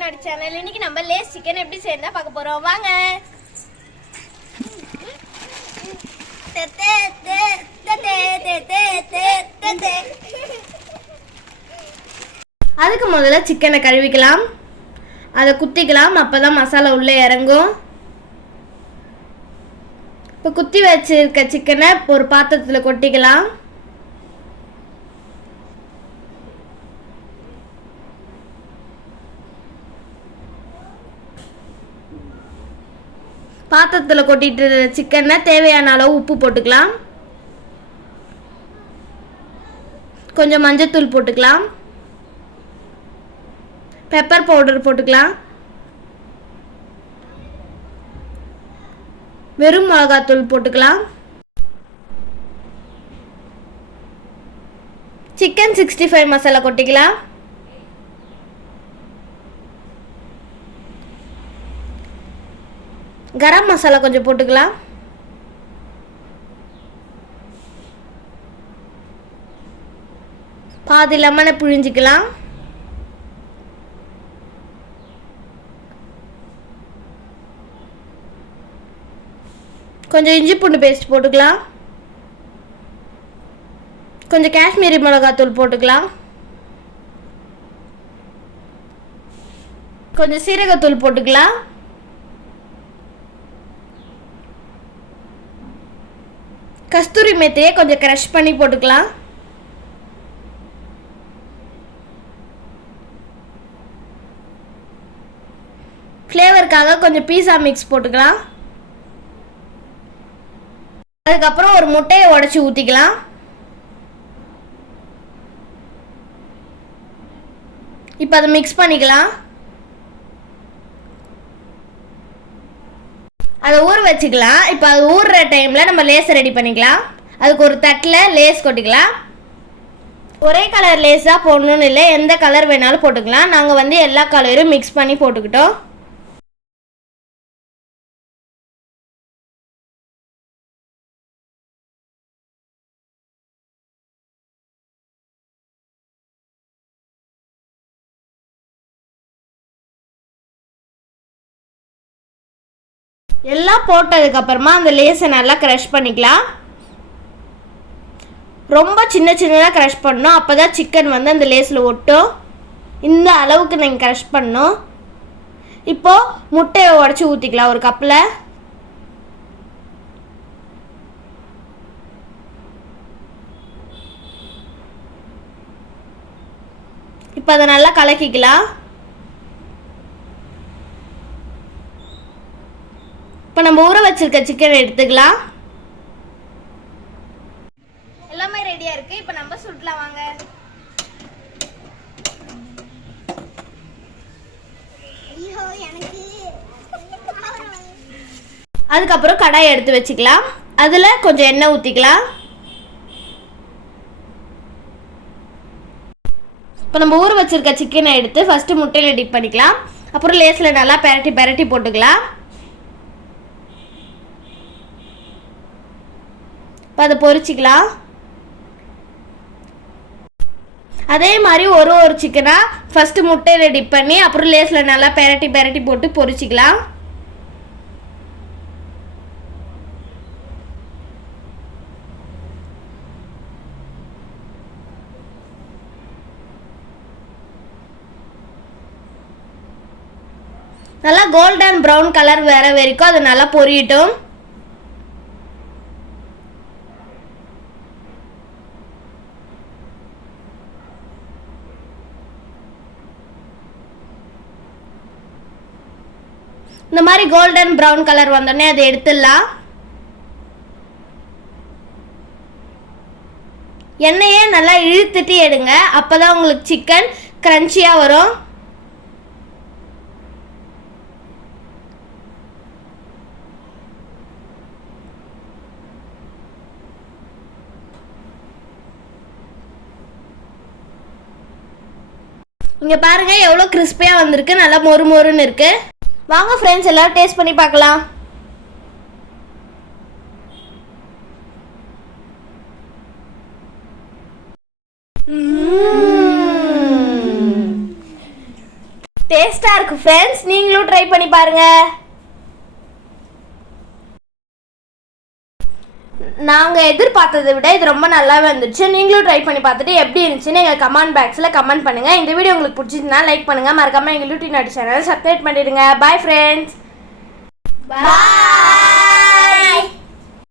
Chettinad channel. இன்னைக்கு நம்ம lace chicken எப்படி செய்யறதா பார்க்க போறோம். வாங்க. அதுக்கு முதல்ல சிக்கனை கழுவிக்கலாம், அதை குத்திக்கலாம், அப்பதான் மசாலா உள்ளே இறங்கும். இப்போ குத்தி வச்சிருக்க சிக்கனை ஒரு பாத்திரத்தில் கொட்டிக்கலாம். பாத்திரத்தில் கொட்டிட்டு சிக்கனை தேவையான அளவு உப்பு போட்டுக்கலாம், கொஞ்சம் மஞ்சத்தூள் போட்டுக்கலாம், பெப்பர் பவுடர் போட்டுக்கலாம், வெறும் மிளகாத்தூள் போட்டுக்கலாம். சிக்கன் 65 மசாலா கொட்டிக்கலாம். கரம் மசாலா கொஞ்சம் போட்டுக்கலாம். பாதி லெமனை புழிஞ்சிக்கலாம். கொஞ்சம் இஞ்சி பூண்டு பேஸ்ட் போட்டுக்கலாம். கொஞ்சம் காஷ்மீரி மிளகாத்தூள் போட்டுக்கலாம். கொஞ்சம் சீரகத்தூள் போட்டுக்கலாம். கஸ்தூரி மெத்தியை கொஞ்சம் க்ரஷ் பண்ணி போட்டுக்கலாம். ஃப்ளேவருக்காக கொஞ்சம் பீஸா மிக்ஸ் போட்டுக்கலாம். அதுக்கப்புறம் ஒரு முட்டையை உடைச்சி ஊற்றிக்கலாம். இப்போ அதை மிக்ஸ் பண்ணிக்கலாம். அதை ஊற வச்சுக்கலாம். இப்போ அது ஊறுற டைமில் நம்ம லேஸை ரெடி பண்ணிக்கலாம். அதுக்கு ஒரு தட்டில் லேஸ் கொட்டிக்கலாம். ஒரே கலர் லேஸாக போடணும்னு இல்லை, எந்த கலர் வேணாலும் போட்டுக்கலாம். நாங்கள் எல்லா கலரும் மிக்ஸ் பண்ணி போட்டுக்கிட்டோம். எல்லாம் போட்டதுக்கப்புறமா அந்த லேஸை நல்லா க்ரஷ் பண்ணிக்கலாம். ரொம்ப சின்ன சின்னதாக க்ரஷ் பண்ணணும், அப்போ தான் சிக்கன் அந்த லேஸில் ஒட்டும். இந்த அளவுக்கு நீங்கள் க்ரஷ் பண்ணணும். இப்போது முட்டையை உடச்சி ஊற்றிக்கலாம் ஒரு கப்பில். இப்போ அதை நல்லா கலக்கிக்கலாம். இப்போ நம்ம ஊற வச்சிருக்க சிக்கன் எடுத்துக்கலாம். எல்லாமே ரெடியா இருக்கு. இப்போ நம்ம சுடலாம் வாங்க. அதுக்கப்புறம் கடாயை எடுத்து வச்சுக்கலாம். அதில் கொஞ்சம் எண்ணெய் ஊற்றிக்கலாம். இப்போ நம்ம ஊற வச்சிருக்க சிக்கனை எடுத்து ஃபஸ்ட்டு முட்டையில் டிப் பண்ணிக்கலாம். அப்புறம் லேஸில் நல்லா பெரட்டி பெரட்டி போட்டுக்கலாம். அதை பொரிச்சிக்கலாம். அதே மாதிரி ஒரு சிக்கனாக ஃபஸ்ட்டு முட்டையில் டிப் பண்ணி அப்புறம் லேஸில் நல்லா பெரட்டி பெரட்டி போட்டு பொரிச்சிக்கலாம். நல்லா கோல்டன் ப்ரௌன் கலர் வர வரைக்கும் அது நல்லா பொரியட்டும். இந்த மாதிரி கோல்டன் ப்ரௌன் கலர் வந்தோடனே அதை எடுத்துடலாம். எண்ணெயே நல்லா இழுத்துட்டு எடுங்க, அப்போதான் உங்களுக்கு சிக்கன் கிரன்ச்சியாக வரும். இங்கே பாருங்க எவ்வளோ கிறிஸ்பியாக வந்திருக்கு, நல்லா மொறு மொறுன்னு இருக்கு. வாங்க ஃப்ரெண்ட்ஸ், எல்லாரும் டேஸ்ட் பண்ணி பார்க்கலாம். டேஸ்ட்டாக இருக்குது ஃப்ரெண்ட்ஸ், நீங்களும் ட்ரை பண்ணி பாருங்கள். நாங்கள் எதிர்பார்த்ததை விட இது ரொம்ப நல்லாவே வந்துச்சு. நீங்களும் ட்ரை பண்ணி பார்த்துட்டு எப்படி இருந்துச்சுன்னு எங்கள் கமெண்ட் பாக்ஸில் கமெண்ட் பண்ணுங்கள். இந்த வீடியோ உங்களுக்கு பிடிச்சிருந்தா லைக் பண்ணுங்கள். மறக்காமல் எங்கள் யூடியூப் சேனல் சப்ஸ்கிரைப் பண்ணிடுங்க. Bye friends. பாய்.